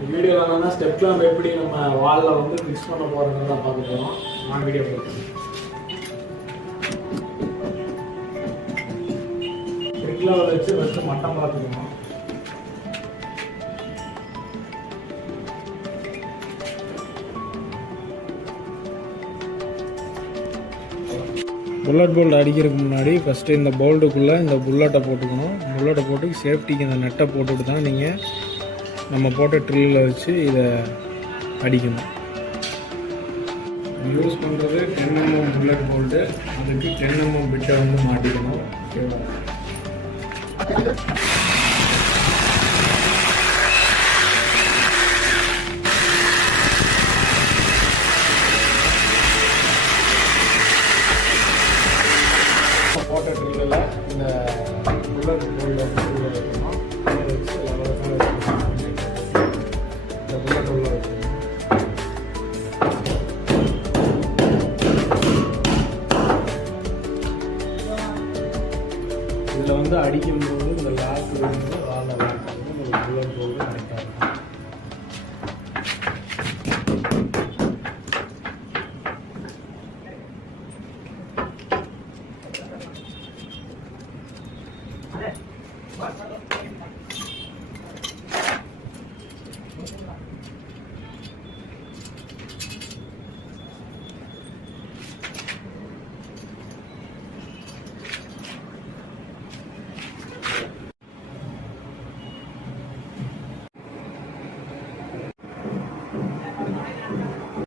வீடியோவில் என்னன்னா step clamp எப்படி நம்ம வாலில் வந்து ஃபிக்ஸ் பண்ண போகிறோன்னு தான் பார்க்க போகிறோம். நான் வீடியோ போட்டுருக்கேன். ஸ்டெப் கிளாம்ப் வச்சு ஃபஸ்ட்டு மட்டம் பார்த்துக்கணும். புல்லட் போல்ட் அடிக்கிறதுக்கு முன்னாடி ஃபஸ்ட்டு இந்த போல்ட்டுக்குள்ளே இந்த புல்லட்டை போட்டுக்கணும். புல்லட்டை போட்டு சேஃப்டிக்கு இந்த நெட்டை போட்டுட்டு தான் நீங்கள் நம்ம போட்ட ட்ரில்லில் வச்சு இதை அடிக்கணும். யூஸ் பண்ணுறது 10 mm புல்லட் போல்ட்டு. அதுக்கு 10 mm பிட்டை வந்து மாட்டிக்கணும். ஓகேவா? போட்ட ட்ரில்லில் இந்த புல்லட் போல்ட் வந்து உள்ள வைக்கணும். உள்ள வச்சு இந்த புல்லட் உள்ள வைக்கணும். இதில் வந்து அடிக்கும்போது இந்த லாக் வந்து வாழ இந்த புல்லட் போல்டு கனெக்ட் ஆகும்.